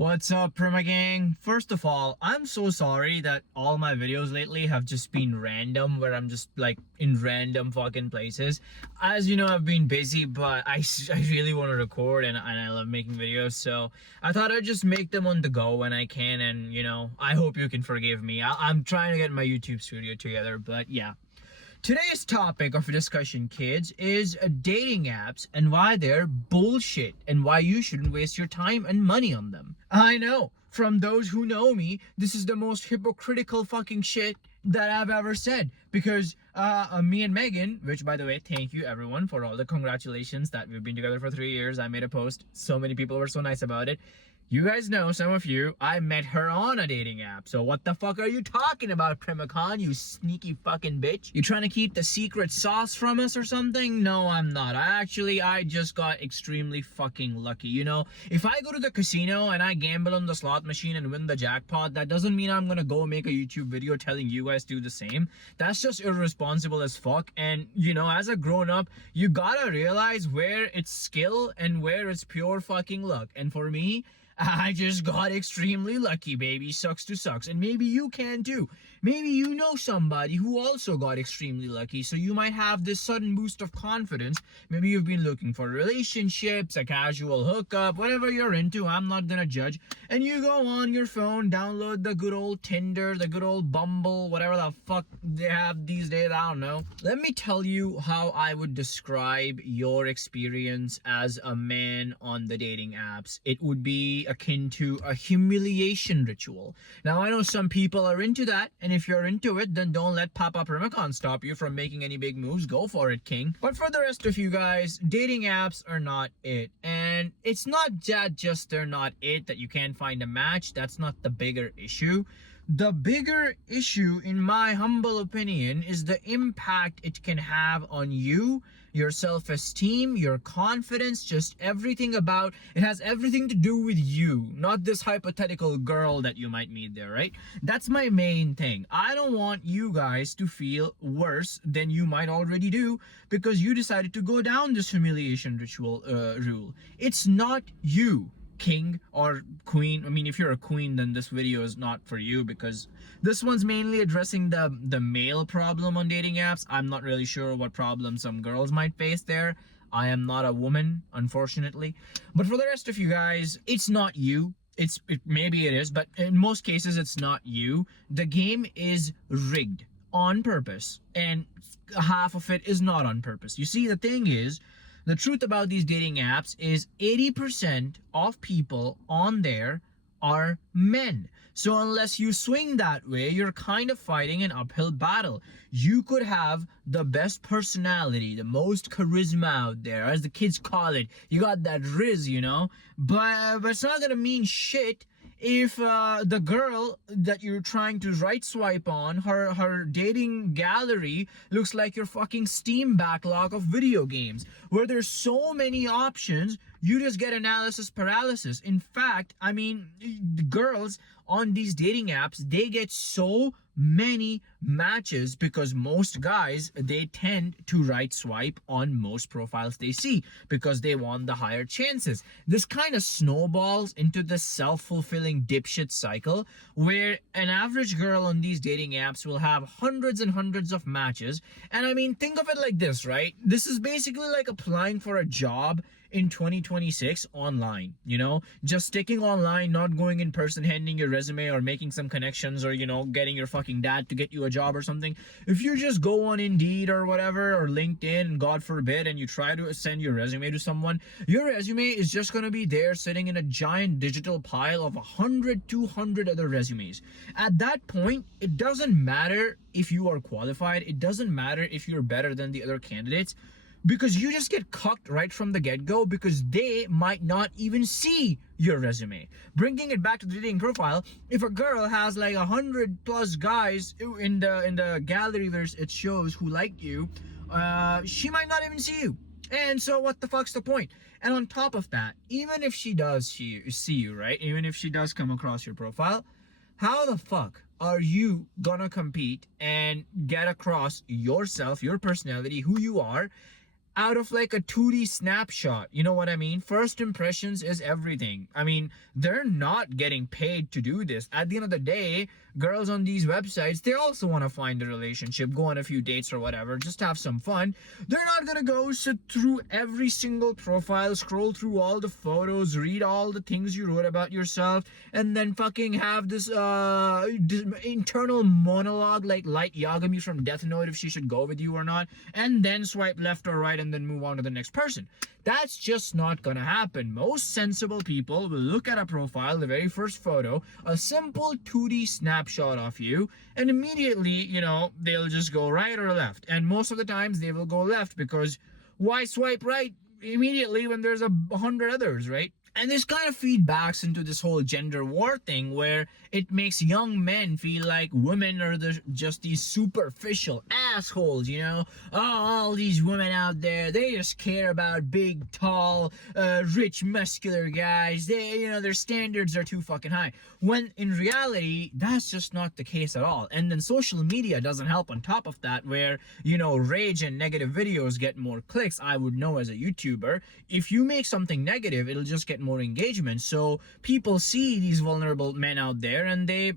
What's up, Primacon? First of all, I'm so sorry that all my videos lately have just been random, where I'm just like in random fucking places. As you know, I've been busy, but I really want to record and I love making videos, so I thought I'd just make them on the go when I can, and I hope you can forgive me. I'm trying to get my YouTube studio together, but yeah. Today's topic of discussion, kids, is dating apps and why they're bullshit and why you shouldn't waste your time and money on them. I know, from those who know me, this is the most hypocritical fucking shit that I've ever said, because me and Megan, which by the way, thank you everyone for all the congratulations that we've been together for 3 years. I made a post, so many people were so nice about it. You guys know, some of you, I met her on a dating app. So what the fuck are you talking about, Primacon, you sneaky fucking bitch? You trying to keep the secret sauce from us or something? No, I'm not. I just got extremely fucking lucky. If I go to the casino and I gamble on the slot machine and win the jackpot, that doesn't mean I'm gonna go make a YouTube video telling you guys to do the same. That's just irresponsible as fuck. And, as a grown-up, you gotta realize where it's skill and where it's pure fucking luck. And for me, I just got extremely lucky, baby. Sucks to sucks. And maybe you can too. Maybe you know somebody who also got extremely lucky, so you might have this sudden boost of confidence. Maybe you've been looking for relationships, a casual hookup, whatever you're into, I'm not gonna judge. And you go on your phone, download the good old Tinder, the good old Bumble, whatever the fuck they have these days, I don't know. Let me tell you how I would describe your experience as a man on the dating apps. It would be akin to a humiliation ritual. Now, I know some people are into that, and if you're into it, then don't let Papa Primacon stop you from making any big moves. Go for it, king. But for the rest of you guys, dating apps are not it. And it's not that just they're not it, that you can't find a match. That's not the bigger issue. The bigger issue, in my humble opinion, is the impact it can have on you, your self-esteem, your confidence, just everything about it. Has everything to do with you, not this hypothetical girl that you might meet there, right? That's my main thing. I don't want you guys to feel worse than you might already do because you decided to go down this humiliation ritual rule. It's not you, king or queen. I mean, if you're a queen, then this video is not for you, because this one's mainly addressing the male problem on dating apps. I'm not really sure what problems some girls might face there. I am not a woman, unfortunately. But for the rest of you guys, it's not you. Maybe it is, but in most cases it's not you. The game is rigged on purpose, and half of it is not on purpose. You see, the thing is, the truth about these dating apps is 80% of people on there are men. So unless you swing that way, you're kind of fighting an uphill battle. You could have the best personality, the most charisma out there, as the kids call it. You got that riz, but it's not gonna mean shit if the girl that you're trying to right swipe on, her dating gallery looks like your fucking Steam backlog of video games, where there's so many options, you just get analysis paralysis. In fact, I mean, girls on these dating apps, they get so many matches because most guys, they tend to right swipe on most profiles they see because they want the higher chances. This kind of snowballs into the self-fulfilling dipshit cycle where an average girl on these dating apps will have hundreds and hundreds of matches. And I mean, think of it like this, right? This is basically like applying for a job in 2026 online, just sticking online, not going in person, handing your resume or making some connections, or getting your fucking dad to get you a job or something. If you just go on Indeed or whatever, or LinkedIn, and God forbid, and you try to send your resume to someone, your resume is just gonna be there sitting in a giant digital pile of 100, 200 other resumes. At that point, it doesn't matter if you are qualified, it doesn't matter if you're better than the other candidates, because you just get cucked right from the get-go, because they might not even see your resume. Bringing it back to the dating profile, if a girl has like 100 plus guys in the gallery where it shows who like you, she might not even see you. And so what the fuck's the point? And on top of that, even if she does see you, right? Even if she does come across your profile, how the fuck are you gonna compete and get across yourself, your personality, who you are, out of like a 2D snapshot. You know what I mean? First impressions is everything. I mean, they're not getting paid to do this. At the end of the day, girls on these websites, they also want to find a relationship, go on a few dates or whatever, just have some fun. They're not gonna go sit through every single profile, scroll through all the photos, read all the things you wrote about yourself, and then fucking have this internal monologue like Light Yagami from Death Note if she should go with you or not, and then swipe left or right and then move on to the next person. That's just not gonna happen. Most sensible people will look at a profile, the very first photo, a simple 2D snapshot of you, and immediately, they'll just go right or left. And most of the times they will go left, because why swipe right immediately when there's 100 others, right? And this kind of feedbacks into this whole gender war thing, where it makes young men feel like women are just these superficial assholes, all these women out there, they just care about big, tall, rich, muscular guys. Their standards are too fucking high. When in reality, that's just not the case at all. And then social media doesn't help on top of that, where, rage and negative videos get more clicks. I would know as a YouTuber, if you make something negative, it'll just get more engagement. So people see these vulnerable men out there, and they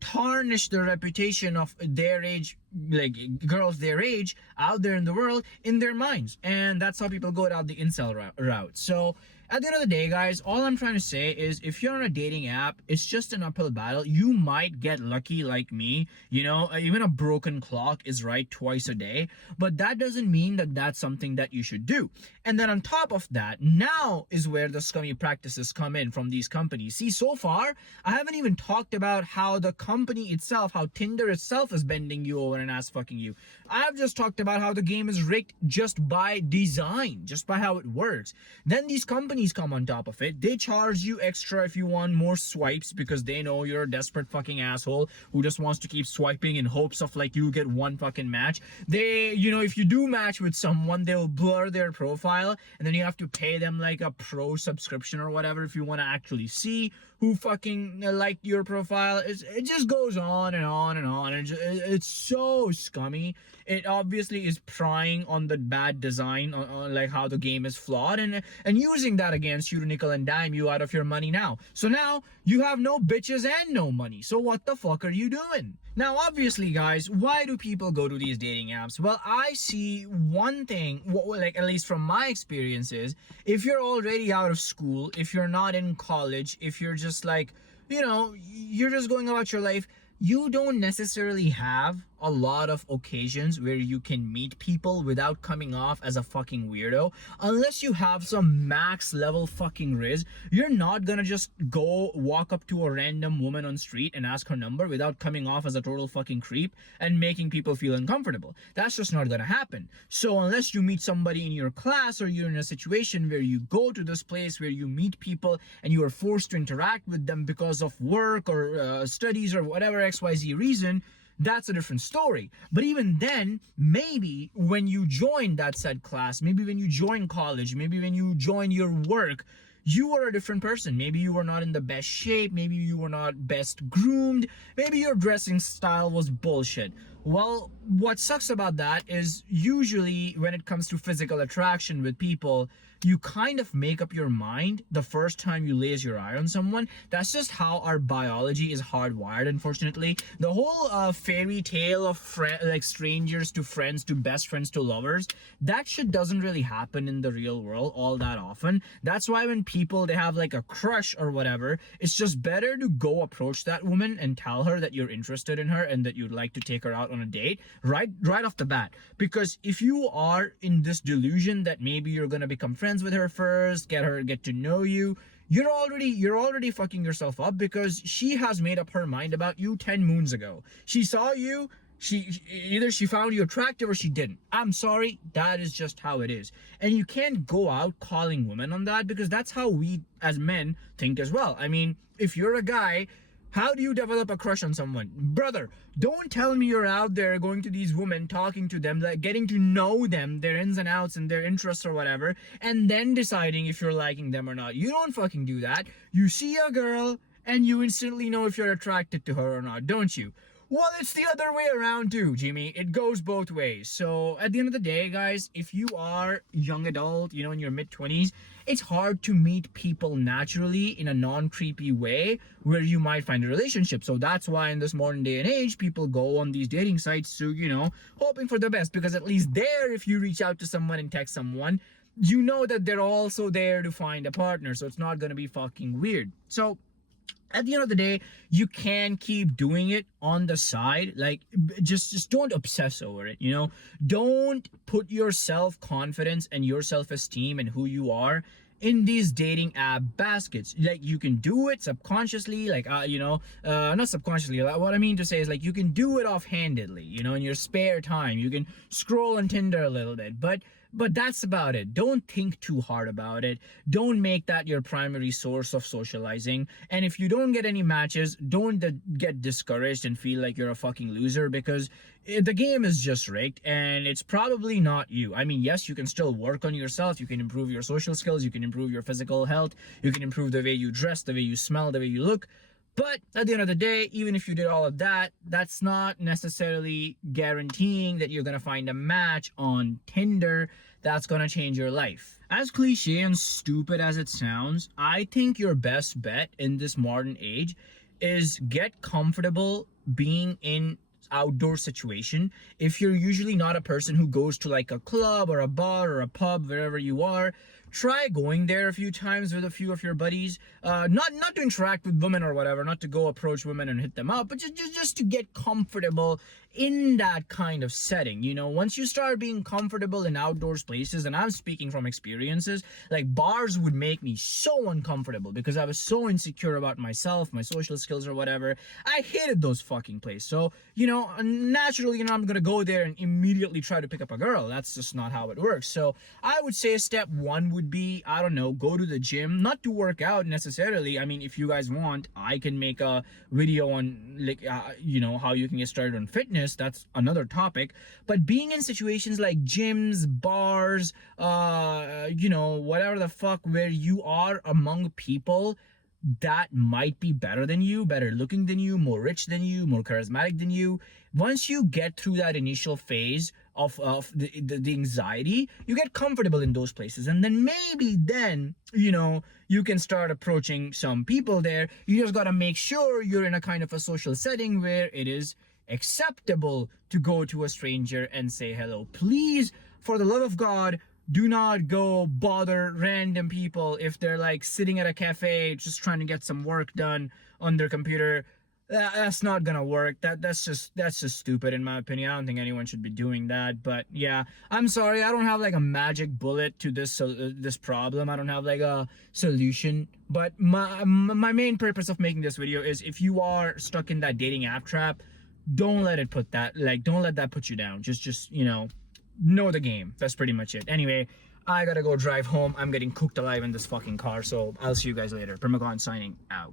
tarnish the reputation of their age, like girls their age out there in the world, in their minds. And that's how people go down the incel route. So at the end of the day, guys, all I'm trying to say is, if you're on a dating app, it's just an uphill battle. You might get lucky like me. Even a broken clock is right twice a day, but that doesn't mean that that's something that you should do. And then on top of that, now is where the scummy practices come in from these companies. See, so far, I haven't even talked about how the company itself, how Tinder itself is bending you over and ass fucking you. I've just talked about how the game is rigged just by design, just by how it works. Then these companies come on top of it. They charge you extra if you want more swipes, because they know you're a desperate fucking asshole who just wants to keep swiping in hopes of like you get one fucking match. They, if you do match with someone, they'll blur their profile, and then you have to pay them like a pro subscription or whatever if you want to actually see who fucking liked your profile. It just goes on and on and on. It's so scummy. It obviously is prying on the bad design, on like how the game is flawed, and using that against you to nickel and dime you out of your money now. So now you have no bitches and no money. So what the fuck are you doing? Now, obviously, guys, why do people go to these dating apps? Well, I see one thing, like at least from my experiences, if you're already out of school, if you're not in college, if you're just like, you're just going about your life, you don't necessarily have a lot of occasions where you can meet people without coming off as a fucking weirdo. Unless you have some max level fucking riz, you're not gonna just go walk up to a random woman on street and ask her number without coming off as a total fucking creep and making people feel uncomfortable. That's just not gonna happen. So unless you meet somebody in your class, or you're in a situation where you go to this place where you meet people and you are forced to interact with them because of work or studies or whatever XYZ reason, that's a different story. But even then, maybe when you join that said class, maybe when you join college, maybe when you join your work, you are a different person. Maybe you were not in the best shape, maybe you were not best groomed, maybe your dressing style was bullshit. Well, what sucks about that is, usually when it comes to physical attraction with people, you kind of make up your mind the first time you lay your eye on someone. That's just how our biology is hardwired, unfortunately. The whole fairy tale of like strangers to friends to best friends to lovers, that shit doesn't really happen in the real world all that often. That's why when people, they have like a crush or whatever, it's just better to go approach that woman and tell her that you're interested in her and that you'd like to take her out on a date right off the bat. Because if you are in this delusion that maybe you're gonna become friends with her first, get to know you, you're already fucking yourself up, because she has made up her mind about you 10 moons ago. She saw you, either she found you attractive or she didn't. I'm sorry, that is just how it is. And you can't go out calling women on that, because that's how we as men think as well. I mean, if you're a guy, how do you develop a crush on someone? Brother, don't tell me you're out there going to these women, talking to them, like getting to know them, their ins and outs and their interests or whatever, and then deciding if you're liking them or not. You don't fucking do that. You see a girl and you instantly know if you're attracted to her or not, don't you? Well, it's the other way around too, Jimmy. It goes both ways. So at the end of the day, guys, if you are young adult, you know, in your mid-20s, it's hard to meet people naturally in a non-creepy way where you might find a relationship. So that's why in this modern day and age, people go on these dating sites to, you know, hoping for the best. Because at least there, if you reach out to someone and text someone, you know that they're also there to find a partner. So it's not gonna be fucking weird. So at the end of the day, you can keep doing it on the side. Like, just don't obsess over it, you know. Don't put your self-confidence and your self-esteem and who you are in these dating app baskets. Like, you can do it subconsciously, like, not subconsciously. What I mean to say is, like, you can do it offhandedly, you know, in your spare time. You can scroll on Tinder a little bit, but that's about it. Don't think too hard about it. Don't make that your primary source of socializing. And if you don't get any matches, don't get discouraged and feel like you're a fucking loser, because the game is just rigged and it's probably not you. I mean, yes, you can still work on yourself. You can improve your social skills. You can improve your physical health. You can improve the way you dress, the way you smell, the way you look. But at the end of the day, even if you did all of that, that's not necessarily guaranteeing that you're gonna find a match on Tinder that's gonna change your life. As cliche and stupid as it sounds, I think your best bet in this modern age is get comfortable being in outdoor situation. If you're usually not a person who goes to like a club or a bar or a pub, wherever you are, try going there a few times with a few of your buddies. Not to interact with women or whatever, not to go approach women and hit them up, but just to get comfortable in that kind of setting. You know, once you start being comfortable in outdoors places, and I'm speaking from experiences, like bars would make me so uncomfortable because I was so insecure about myself, my social skills or whatever. I hated those fucking places. So, you know, naturally, you know, I'm gonna go there and immediately try to pick up a girl. That's just not how it works. So I would say step one would be, I don't know, go to the gym, not to work out necessarily. I mean, if you guys want, I can make a video on, like, you know, how you can get started on fitness. That's another topic. But being in situations like gyms, bars, you know, whatever the fuck, where you are among people that might be better than you, better looking than you, more rich than you, more charismatic than you. Once you get through that initial phase of the anxiety, you get comfortable in those places, and then maybe then, you know, you can start approaching some people there. You just got to make sure you're in a kind of a social setting where it is acceptable to go to a stranger and say hello. Please, for the love of God, do not go bother random people if they're like sitting at a cafe just trying to get some work done on their computer. That's not gonna work. That's just stupid in my opinion. I don't think anyone should be doing that. But yeah, I'm sorry, I don't have like a magic bullet to this problem. I don't have like a solution. But my main purpose of making this video is, if you are stuck in that dating app trap, don't let that put you down. Just you know the game. That's pretty much it. Anyway, I gotta go drive home. I'm getting cooked alive in this fucking car, so I'll see you guys later. Primacon signing out.